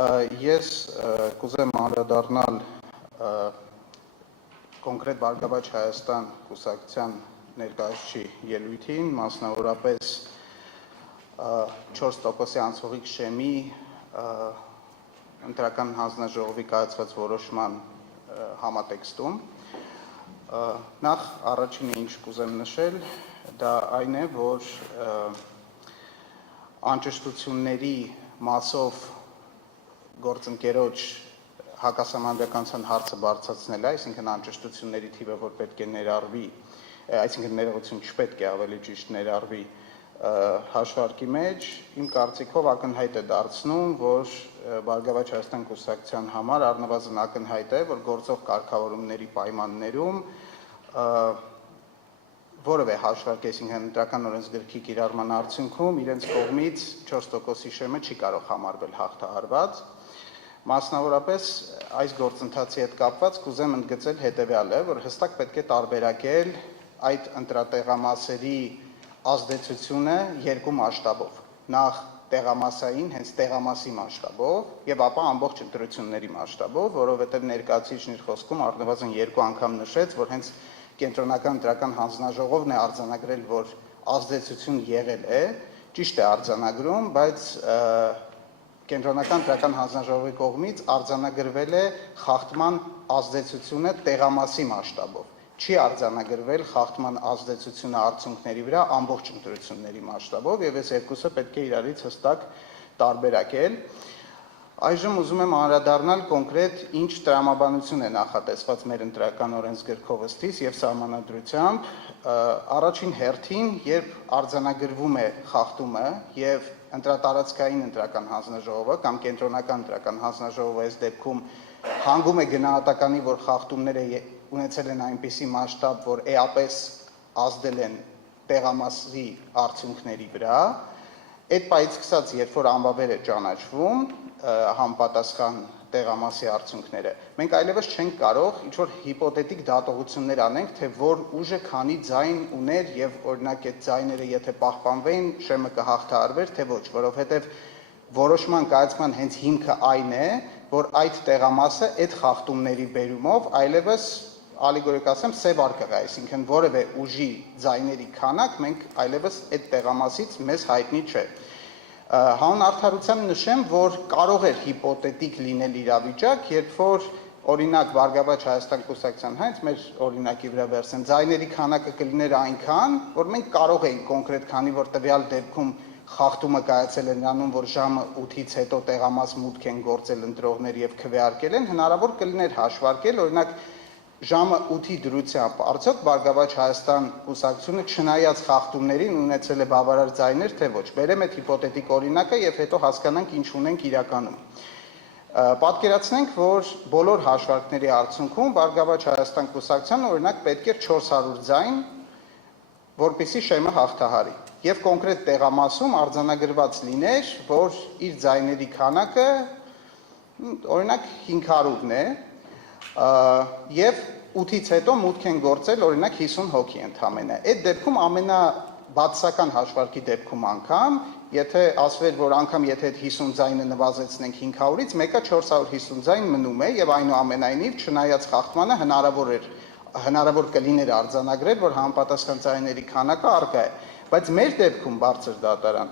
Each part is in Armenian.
Ես կուզեմ անդրադառնալ կոնկրետ Բարգավաճ Հայաստան կուսակցության ներկայացուցիչի ելույթին, մասնավորապես 4% անցողիկ շեմի ընտրական հանձնաժողովի կայացված որոշման համատեքստում։ Նախ առաջինը ինչ կուզեմ նշել, դա այն է, որ անճշտությունների մասով գործընկերոջ հակասահմանադրականության հարցը բարձրացնել է, այսինքն անճշտությունների թիվը, որ պետք է ներառվի, այսինքն ներողություն չպետք է ավելի ճիշտ ներառվի հաշվարկի մեջ, իմ կարծիքով ակնհայտ է դարձնում, որ Բարգավաճ Հայաստան կուսակցության համար առնվազն ակնհայտ է, որ գործող կարգավորումների պայմաններում որևէ հաշվարկ, այսինքն ընտրական օրենսգրքի կիրառման արդյունքում իրենց կողմից 4%-ի շեմը չի կարող համարվել հաղթահարված։ Մասնավորապես այս գործընթացի հետ կապված կուզեմ ընդգծել հետևյալը, որ հստակ պետք է տարբերակել այդ ընտրատեղամասերի ազդեցությունը երկու մասշտաբով։ Նախ տեղամասային, հենց տեղամասի մասշտաբով եւ ապա ամբողջ ընտրությունների մասշտաբով, որովհետեւ ներկայացուցիչն իր խոսքում առնվազն երկու անգամ նշեց, որ հենց կենտրոնական ընտրական հանձնաժողովն է արձանագրել, որ ազդեցություն եղել է, ճիշտ է արձանագրում, բայց կենտրոնական ընտրական հանձնաժողովի կողմից արձանագրվել է խախտման ազդեցությունը տեղամասի մասշտաբով, չի արձանագրվել խախտման ազդեցությունը արդյունքների վրա ամբողջ ընտրությունների մասշտաբով, եւ այս երկուսը պետք է իրարից հստակ տարբերակել։ Այժմ ուզում եմ անդրադառնալ կոնկրետ ինչ տրամաբանություն է նախատեսված մեր ընտրական օրենսգրքով ըստիս եւ սահմանադրությամբ, առաջին հերթին, երբ արձանագրվում է խախտումը եւ ընտրատարածքային ընտրական հանձնաժողովը կամ կենտրոնական ընտրական հանձնաժողովը այս դեպքում հանգում է գնահատականի, որ խախտումները ունեցել են այնպիսի մասշտաբ, որ էապես ազդել են տեղամասի արդյունքների վրա, այդ պայից սկսած, երբ որ անվավեր է ճանաչվում համապատասխան տեղամասի արդյունքները, մենք այլևս չենք կարող ինչ-որ հիպոթետիկ դատողություններ անենք, թե որ ուժը քանի ձայն ուներ եւ օրինակ այդ ձայները եթե պահպանվեին, շեմը կհաղթահարվեր, թե ոչ, որովհետեւ որոշման կայացման հենց հիմքը այն է, որ այդ տեղամասը այդ խախտումների բերումով այլևս ալեգորիկ ասեմ սև արկղ է, այսինքն որևէ ուժի ձայների քանակ մենք այլևս այդ տեղամասից մեզ հայտնի չէ։ Հանուն արդարության նշեմ, որ կարող էր հիպոթետիկ լինել իրավիճակ, երբ որ օրինակ Բարգավաճ Հայաստան կուսակցության հենց մեր օրինակի վրա վերցնեմ, ձայների քանակը կլիներ այնքան, որ մենք կարող էինք կոնկրետ, քանի որ տվյալ դեպքում խախտումը կայացել է նրանում, որ ժամը 8-ից հետո տեղամաս մուտք են գործել ընտրողներ եւ քվեարկել են, հնարավոր կլիներ հաշվարկել, օրինակ ժամը 8-ի դրությամբ արդյոք Բարգավաճ Հայաստան կուսակցությունը չնայած խախտումներին ունեցել է բավարար ձայներ, թե ոչ։ Բերեմ այդ հիպոթետիկ օրինակը եւ հետո հասկանանք ինչ ունենք իրականում։ Պատկերացնենք, որ բոլոր հաշվարկների արդյունքում Բարգավաճ Հայաստան կուսակցությանը օրինակ պետք էր 400 ձայն, որպեսզի շեմը հաղթահարի։ Եվ կոնկրետ տեղամասում արձանագրված լիներ, որ իր ձայների քանակը օրինակ 500-ն է, եւ 8-ից հետո մուտք են գործել օրինակ 50 հոգի ընդամենը։ Այդ դեպքում ամենաբացասական հաշվարկի դեպքում անգամ, եթե ասվեր, որ անգամ եթե այդ 50 ձայնը նվազեցնենք 500-ից, մեկը 450 ձայն մնում է եւ այնուամենայնիվ չնայած խախտմանը հնարավոր կլիներ արձանագրել, որ համապատասխան ձայների քանակը առկա է։ Բայց մեր դեպքում բարձր դատարան,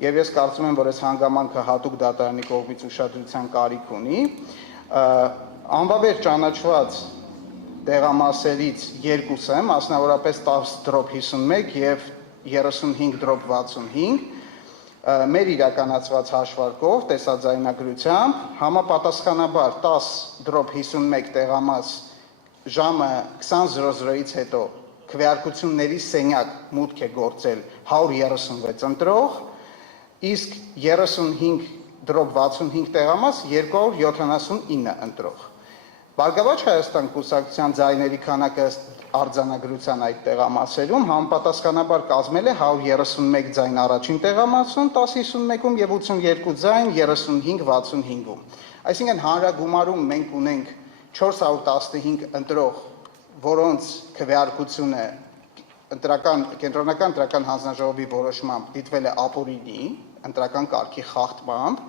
եւ ես կարծում եմ, որ այս հանգամանքը հատուկ դատարանի կողմից ուշադրության կարիք ունի, անվավեր ճանաչված տեղամասերից երկուսը, մասնավորապես 10/51 եւ 35/65, մեր իրականացված հաշվարկով տեսաձայնագրությամբ համապատասխանաբար 10/51 տեղամաս ժամը 20:00-ից հետո քվեարկությունների սենյակ մուտք է գործել 136 ընտրող, իսկ 35/65 տեղամաս 279 ընտրող։ Բարգավաճ Հայաստան կուսակցության ձայների քանակը արձանագրության այդ տեղամասերում համապատասխանաբար կազմել է 131 ձայն առաջին տեղամասում 10-51-ում եւ 82 ձայն 35-65-ում։ Այսինքն հանրագումարում մենք ունենք 415 ընտրող, որոնց քվեարկությունը կենտրոնական ընտրական հանձնաժողովի որոշմամբ դիտվել է ապօրինի, ընտրական կարգի խախտմամբ,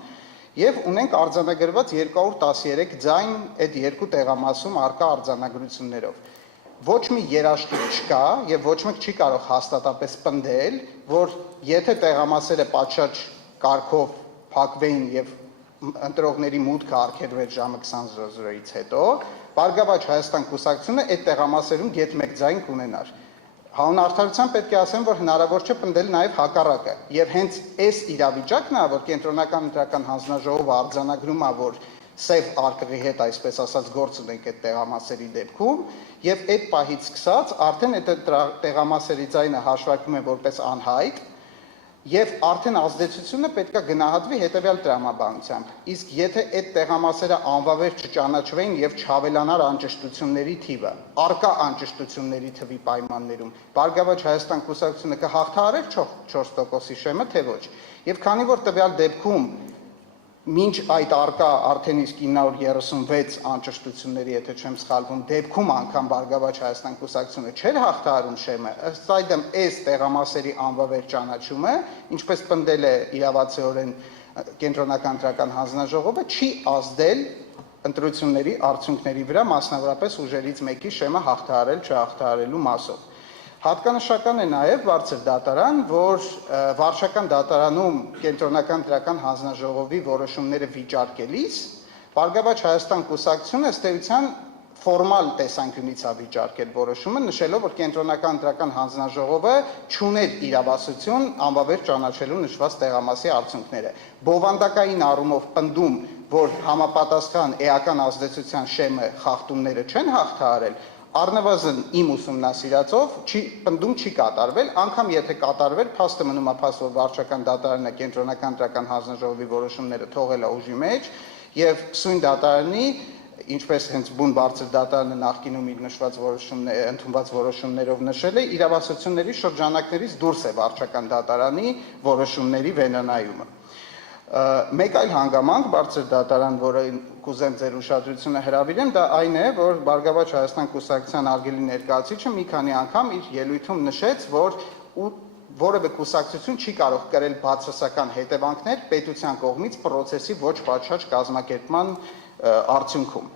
Եվ ունենք արձանագրված 213 ձայն այդ երկու տեղամասում արկա արձանագրություններով։ Ոչ մի երաշխիք չկա եւ ոչ մեկ չի կարող հաստատապես պնդել, որ եթե տեղամասերը պատշաճ կարգով փակվեին եւ ընտրողների մուտքը արգելվեր ժամը 20:00-ից հետո, Բարգավաճ Հայաստան կուսակցությունը այդ տեղամասերում գեթ 1 ձայն կունենար։ Հանուն արդարության պետք է ասեմ, որ հնարավոր չէ պնդել նաև հակառակը, եւ հենց այս իրավիճակն է, որ կենտրոնական ընտրական հանձնաժողովը արձանագրում է, որ սև արկղի հետ, այսպես ասած, գործ ունենք այդ տեղամասերի դեպքում, եւ այդ պահից սկսած արդեն այդ տեղամասերի ձայնը հաշվարկվում է որպես անհայտ, եւ արդեն ազդեցությունը պետք է գնահատվի հետեւյալ տրամաբանությամբ։ Իսկ եթե այդ տեղամասերը անվավեր չճանաչվեին եւ չավելանար անճշտությունների թիվը, արկա անճշտությունների թվի պայմաններում, Բարգավաճ Հայաստան կուսակցությունը կհաղթահարեր 4%-ի շեմը, թե ոչ։ Եվ քանի որ տվյալ դեպքում մինչ այդ արկա արդեն իսկ 936 անճշտությունների, եթե չեմ սխալվում, դեպքում անգամ Բարգավաճ Հայաստան կուսակցությունը չէր հաղթահարում շեմը, ըստ այդմ այս տեղամասերի անվավեր ճանաչումը, ինչպես պնդել է իրավացիորեն կենտրոնական ընտրական հանձնաժողովը, չի ազդել ընտրությունների արդյունքների վրա, մասնավորապես ուժերից մեկի շեմը հաղթահարել չհաղթահարելու մասով։ Հատկանշական է նաև բարձր դատարան, որ վարչական դատարանում կենտրոնական ընտրական հանձնաժողովի որոշումները վիճարկելիս Բարգավաճ Հայաստան կուսակցությունը ըստ էության ֆորմալ տեսանկյունից է վիճարկել որոշումը, նշելով, որ կենտրոնական ընտրական հանձնաժողովը չուներ իրավասություն անվավեր ճանաչելու նշված տեղամասի արդյունքները։ Բովանդակային առումով պնդում, որ համապատասխան էական ազդեցության շեմը խախտումները չեն հաղթահարել, առնվազն իմ ուսումնասիրածով պնդում չի կատարվել, անգամ եթե կատարվեր, փաստը մնում է փաստ, որ վարչական դատարանը կենտրոնական ընտրական հանձնաժողովի որոշումները թողել է ուժի մեջ եւ սույն դատարանի, ինչպես հենց բուն բարձր դատարանը նախկինում իր նշված ընդունված որոշումներով նշել է, իրավասությունների շրջանակներից դուրս է վարչական դատարանի որոշումների վենանայումը։ Մեկ այլ հանգամանք բարձր դատարան, որը կուզեմ ձեր ուշադրությունը հրավիրեմ, դա այն է, որ Բարգավաճ Հայաստան կուսակցության արգելի ներկայացուցիչը մի քանի անգամ իր ելույթում նշեց, որ որևէ կուսակցություն չի կարող կրել բացասական հետևանքներ պետության կողմից պրոցեսի ոչ պատշաճ կազմակերպման արդյունքում։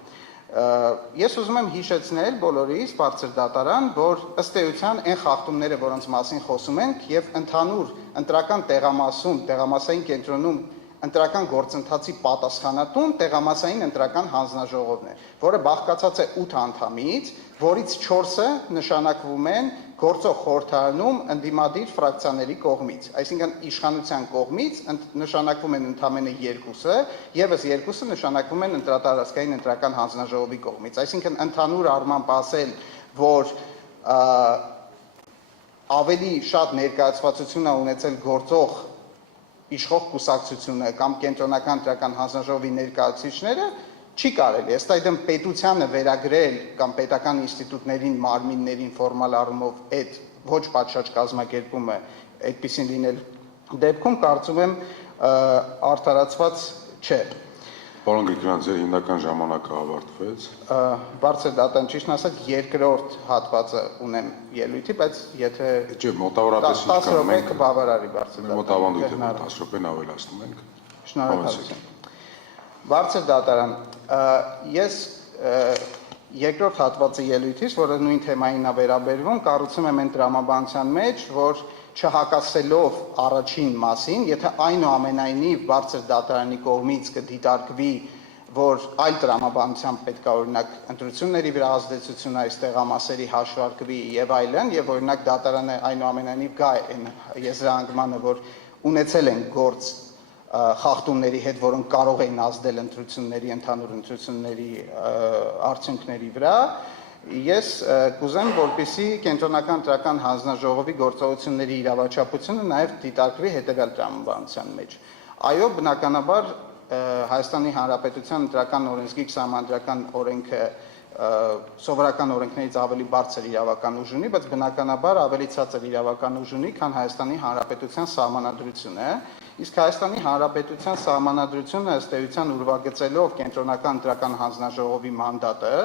Ես ուզում եմ հիշեցնել բոլորիս բարձր դատարան, որ ըստ էության այն խախտումները, որոնց մասին խոսում ենք, եւ ընդհանուր ընտրական տեղամասում, տեղամասային կենտրոնում ընտրական գործընթացի պատասխանատուն տեղամասային ընտրական հանձնաժողովն է, որը բաղկացած է 8 անդամից, որից 4-ը նշանակվում են գործող խորհրդարանում ընդդիմադիր ֆրակցիաների կողմից, այսինքն իշխանության կողմից նշանակվում են ընդամենը 2-ը, եւս 2-ը նշանակվում են ընտրատարածքային ընտրական հանձնաժողովի կողմից, այսինքն ընդհանուր առմամբ ասել, որ ավելի շատ ներկայացվածություն է ունեցել գործող իշխող կուսակցությունը կամ կենտրոնական ընտրական հանձնաժողովի ներկայացուցիչները չի կարելի, ըստ այդմ պետությանը վերագրել կամ պետական ինստիտուտներին, մարմիններին ֆորմալ առումով այդ ոչ պատշաճ կազմակերպումը այդպեսին լինել դեպքում կարծում եմ արդարացված չէ։ Պարոն Գրիգորյան, ձեր հիմնական ժամանակը ավարտվեց։ Բարձր դատարան, ճիշտն ասած, երկրորդ հատվածը ունեմ ելույթի, բայց եթե Չէ, մոտավորապես 10 րոպե կբավարարի բարձր դատարան։ Մոտավանդույթ է 10 րոպեն ավելացնում ենք։ Շնորհակալություն։ Բարձր դատարան, ես երկրորդ հատվածի ելույթից, որը նույն թեմային է վերաբերվում, կառուցում եմ այն տրամաբանության մեջ, որ չհակասելով առաջին մասին, եթե այնուամենայնիվ բարձր դատարանի կողմից կդիտարկվի, որ այլ տրամաբանությամբ պետք է օրինակ ընտրությունների վրա ազդեցությունը այս տեղամասերի հաշվարկվի եւ այլն, եւ օրինակ դատարանը այնուամենայնիվ գա այն եզրահանգմանը, որ ունեցել են գործ խախտումների հետ, որոնք կարող էին ազդել ընտրությունների, ընդհանուր ընտրությունների արդյունքների վրա, ես կուզեմ, որպեսզի կենտրոնական ընտրական հանձնաժողովի գործողությունների իրավաչափությունը նաև դիտարկվի հետևյալ տրամաբանության մեջ։ Այո, բնականաբար Հայաստանի Հանրապետության ընտրական օրենսգիր սահմանադրական օրենքը սովորական օրենքներից ավելի բարձր իրավական ուժ ունի, բայց բնականաբար ավելի ցածր իրավական ուժ ունի, քան Հայաստանի Հանրապետության սահմանադրությունը, իսկ Հայաստանի Հանրապետության սահմանադրությունը ըստ էության ուրվագծելով կենտրոնական ընտրական հանձնաժողովի մանդատը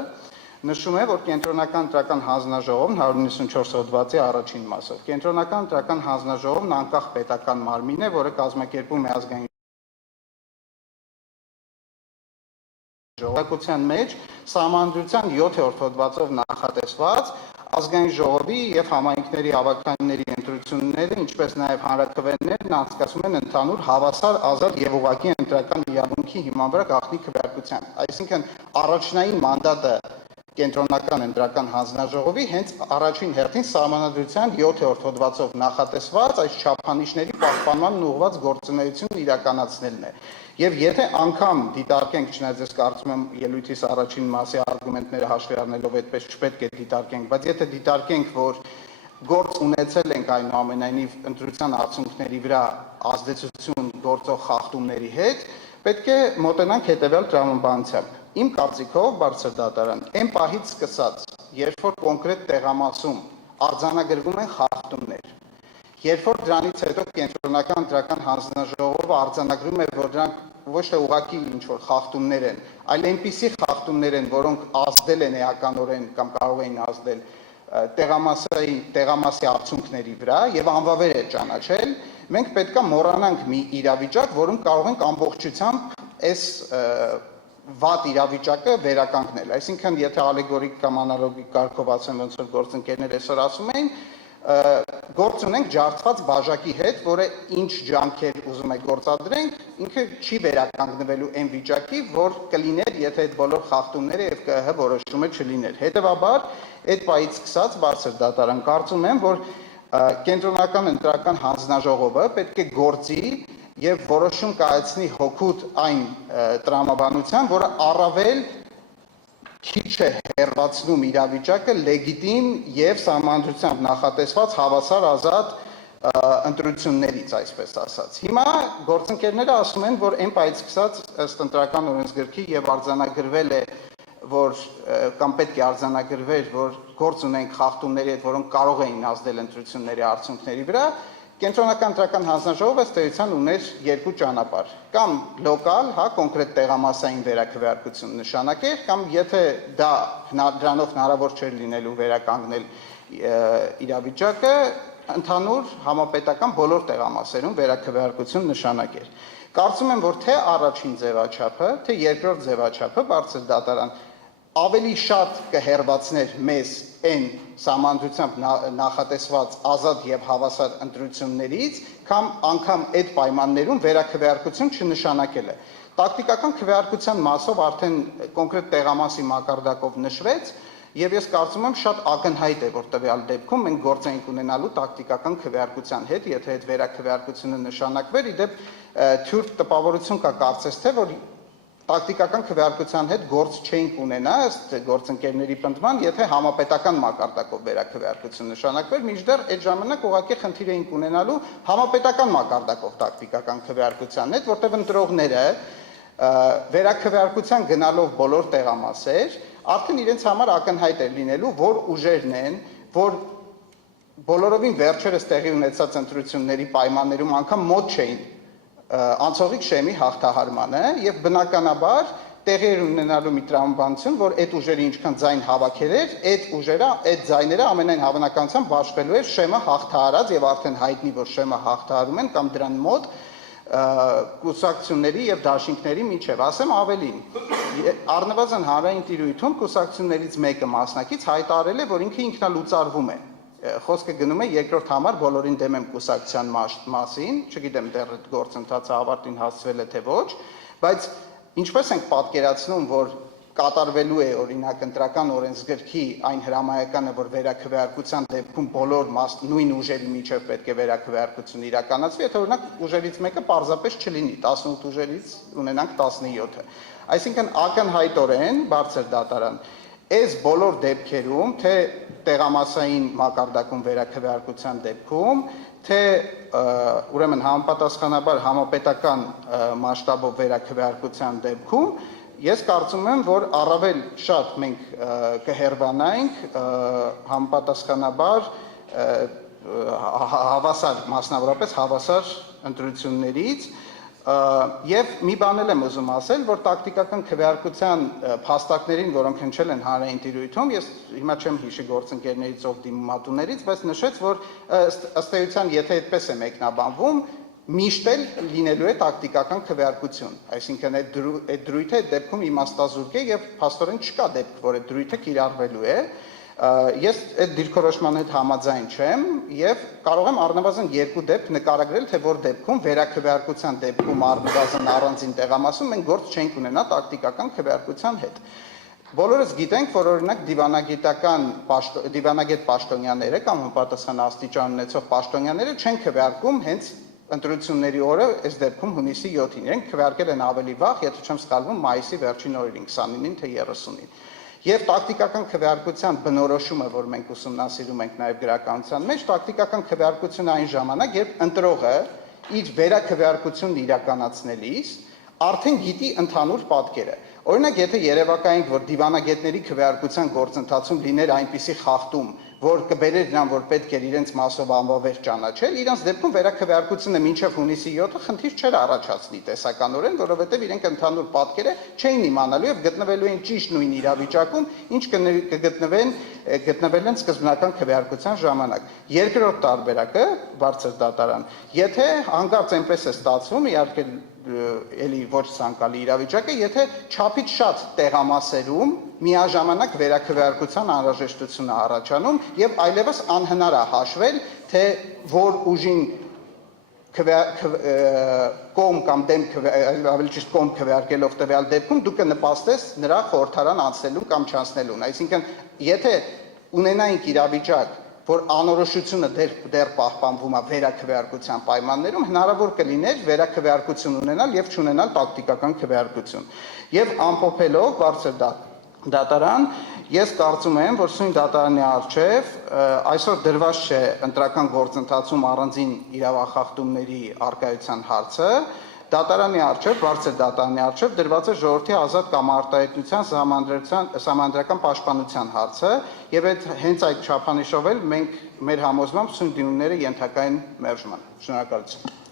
նշում է, որ կենտրոնական ընտրական հանձնաժողովն 194 հոդվածի առաջին մասով կենտրոնական ընտրական հանձնաժողովն անկախ պետական մարմին է, որը կազմակերպում է ազգային ժողովրդության մեջ Սահմանադրության 7-րդ հոդվածով նախատեսված ազգային ժողովի եւ համայնքների հավաքականների ընտրությունները, ինչպես նաեւ հանրաքվեներն անցկացում են ընդհանուր հավասար, ազատ եւ ուղղակի ընտրական իրավունքի հիման վրա գաղտնի քվեարկությամբ։ Այսինքն առաջնային մանդատը կենտրոնական ընտրական հանձնաժողովի հենց առաջին հերթին Սահմանադրության 7-րդ հոդվածով նախատեսված այս չափանիշների պահպանմանն ուղղված գործունեություն իրականացնելն է։ Եվ եթե անգամ դիտարկենք, չնայած ես կարծում եմ ելույթիս առաջին մասի արգումենտները հաշվի առնելով այդպես չպետք է դիտարկենք, բայց եթե դիտարկենք, որ գործ ունեցել ենք այնուամենայնիվ ընտրության արդյունքների վրա ազդեցություն գործող խախտումների հետ, պետք է մոտենանք հետևյալ տրամաբանությամբ։ Իմ կարծիքով, բարձր դատարան, այն պահից սկսած, երբ որ կոնկրետ տեղամասում արձանագրվում են խախտումներ, երբ որ դրանից հետո կենտրոնական ընտրական հանձնաժողովը արձանագրում է, որ դրանք ոչ թե ուղղակի ինչ-որ խախտումներ են, այլ այնպիսի խախտումներ են, որոնք ազդել են էականորեն կամ կարող էին ազդել տեղամասի արդյունքների վրա եւ անվավեր է ճանաչել, մենք պետք է մոռանանք մի իրավիճակ, որում կարող ենք ամբողջությամբ այս վատ իրավիճակը վերականգնել։ Այսինքն, եթե ալեգորիկ կամ անալոգիկ կարգով ասեմ, ոնց որ գործընկերներ այսօր ասում էին, գործ ունենք ջարդված բաժակի հետ, որը ինչ ջանքեր ուզում է գործադրենք, ինքը չի վերականգնվելու այն վիճակի, որ կլիներ, եթե այդ բոլոր խախտումները եւ ԿԸՀ որոշումը չլիներ։ Հետևաբար, այդ պահից սկսած բարձր դատարան կարծում եմ, որ կենտրոնական ընտրական հանձնաժողովը պետք է գործի եւ որոշում կայացնի հօգուտ այն տրամաբանության, որը առավել քիչ է հեռացնում իրավիճակը լեգիտիմ եւ սահմանադրությամբ նախատեսված հավասար ազատ ընտրություններից, այսպես ասած։ Հիմա գործընկերները ասում են, որ այն պահից սկսած ըստ ընտրական օրենսգրքի եւ արձանագրվել է, որ կամ պետք է արձանագրվեր, որ գործ ունենք խախտումների հետ, որոնք կարող էին ազդել ընտրությունների արդյունքների վրա, Կենտրոնական ընտրական հանձնաժողովը ըստ էության ուներ երկու ճանապարհ, կամ լոկալ, կոնկրետ տեղամասային վերաքվեարկություն նշանակեր, կամ եթե դրանով հնարավոր չէր լինելու վերականգնել իրավիճակը, ընդհանուր համապետական բոլոր տեղամասերում վերաքվեարկություն նշանակեր։ Կարծում եմ, որ թե առաջին ձևաչափը, թե երկրորդ ձևաչափը բարձր դատարան ավելի շատ կհեռացներ մեզ այն սահմանադրությամբ նախատեսված ազատ եւ հավասար ընտրություններից, կամ անգամ այդ պայմաններում վերաքվեարկություն չնշանակելը։ Տակտիկական քվեարկության մասով արդեն կոնկրետ տեղամասի մակարդակով նշվեց, եւ ես կարծում եմ շատ ակնհայտ է, որ տվյալ դեպքում մենք գործ ենք ունենալու տակտիկական քվեարկության հետ, եթե այդ վերաքվեարկությունը նշանակվեր, իդեպ թյուր տպավորություն կա կարծես թե, որ տակտիկական քվեարկության հետ գործ չենք ունենա, ըստ գործընկերների պնդման, եթե համապետական մակարդակով վերաքվեարկություն նշանակվեր, մինչդեռ այդ ժամանակ ուղղակի խնդիր էինք ունենալու համապետական մակարդակով տակտիկական քվեարկության հետ, որտեղ ընտրողները վերաքվեարկության գնալով բոլոր տեղամասեր, արդեն իրենց համար ակնհայտ էր լինելու, որ ուժերն են, որ բոլորովին վերջերս տեղի ունեցած ընտրությունների պայմաններում անգամ մոտ չէին անցողիկ շեմի հաղթահարմանը եւ բնականաբար տեղի ունենալու մի տրամաբանություն, որ այդ ուժերը ինչքան ձայն հավաքել էր, այդ ուժերը, այդ ձայները ամենայն հավանականությամբ բաշխվելու էր շեմը հաղթահարած եւ արդեն հայտնի, որ շեմը հաղթահարում են կամ դրան մոտ կուսակցությունների եւ դաշինքների միջև, ասեմ ավելին, առնվազն հանրային տիրույթում կուսակցություններից մեկը մասնակից հայտարարել է, որ ինքը ինքնալուծարվում է։ Խոսքը գնում է երկրորդ համար բոլորին դեմ եմ կուսակցության մասին, չգիտեմ դեռ այդ գործընթացը ավարտին հասցվել է թե ոչ, բայց ինչպես ենք պատկերացնում, որ կատարվելու է օրինակ ընտրական օրենսգրքի այն հրամայականը, որ վերաքվեարկության դեպքում բոլոր նույն ուժերի միջև պետք է վերաքվեարկություն իրականացվի, եթե օրինակ ուժերից մեկը պարզապես չլինի, 18 ուժերից ունենանք 17-ը։ Այսինքն ակնհայտորեն բարձր դատարան այս բոլոր դեպքերում, թե տեղամասային մակարդակում վերաքվեարկության դեպքում, թե ուրեմն համապատասխանաբար համապետական մասշտաբով վերաքվեարկության դեպքում, ես կարծում եմ, որ առավել շատ մենք կհեռանանք համապատասխանաբար հավասար, մասնավորապես հավասար ընտրություններից, եւ մի բան էլ եմ ուզում ասել, որ տակտիկական քվեարկության փաստակներին, որոնք հնչել են հանրային տիրույթում, ես հիմա չեմ հիշի գործընկերներից ով դիմումատուներից, բայց նշեց, որ ըստ էության, եթե այդպես է մեկնաբանվում, միշտ էլ լինելու է տակտիկական քվեարկություն, այսինքն այդ դրույթը այդ դեպքում իմաստազուրկ է եւ փաստորեն չկա դեպք, որ այդ դրույթը կիրառվելու է։ Ես այդ դիրքորոշման հետ համաձայն չեմ եւ կարող եմ առնվազն երկու դեպք նկարագրել, թե որ դեպքում վերաքվեարկության դեպքում առնվազն առանձին տեղամասում մենք գործ չենք ունենա տակտիկական քվեարկության հետ։ Բոլորս գիտենք, որ օրինակ դիվանագետ պաշտոնյաները կամ համապատասխան աստիճան ունեցող պաշտոնյաները չեն քվեարկում հենց ընտրությունների օրը, այս դեպքում հունիսի 7-ին, իրենք քվեարկել են ավելի վաղ, եթե չեմ սխալվում, մայիսի վերջին օրերին, 29-ին թե 30-ին։ Եվ տակտիկական քվեարկության բնորոշումը, որ մենք ուսումնասիրում ենք նաև գրականության մեջ, տակտիկական քվեարկությունը այն ժամանակ, երբ ընտրողը իր վերաքվեարկությունն իրականացնելիս արդեն գիտի ընդհանուր պատկերը։ Օրինակ, եթե երևակայենք, որ դիվանագետների քվեարկության գործընթացում լիներ այնպիսի խախտում, որ կբերեր նրան, որ պետք էր իրենց մասով անվավեր ճանաչել, իրենց դեպքում վերաքվեարկությունը մինչև հունիսի 7-ը խնդիր չէր առաջացնի տեսականորեն, որովհետև իրենք ընդհանուր պատկերը չէին իմանալու եւ գտնվելու են ճիշտ նույն իրավիճակում, ինչ գտնվել են սկզբնական քվեարկության ժամանակ։ Երկրորդ տարբերակը, բարձր դատարան, եթե հանկարծ այնպես է ստացվում, իհարկե էլի ոչ ցանկալի իրավիճակ է, եթե չափից շատ տեղամասերում միաժամանակ վերաքվեարկության անհրաժեշտություն է առաջանում եւ այլևս անհնար է հաշվել, թե որ ուժին կողմ կամ դեմ ավելի ճիշտ կողմ քվեարկելով տվյալ դեպքում դու կնպաստես նրա խորհրդարան անցնելուն կամ չանցնելուն։ Այսինքն, եթե ունենայինք իրավիճակ, որ անորոշությունը դեռ պահպանվում է վերաքվեարկության պայմաններում, հնարավոր կլիներ վերաքվեարկություն ունենալ եւ չունենալ տակտիկական քվեարկություն։ Եվ ամփոփելով բարձր դատարան, ես կարծում եմ, որ սույն դատարանի առջև այսօր դրված չէ ընտրական գործընթացում առանձին իրավախախտումների առկայության հարցը, դատարանի առջև, բարձր դատարանի առջև դրված է ժողովրդի ազատ կամ արտահայտության սահմանադրական պաշտպանության հարցը եւ հենց այդ չափանիշով էլ մենք մեր համոզմամբ սույն դիմումները ենթակա են մերժման։ Շնորհակալություն։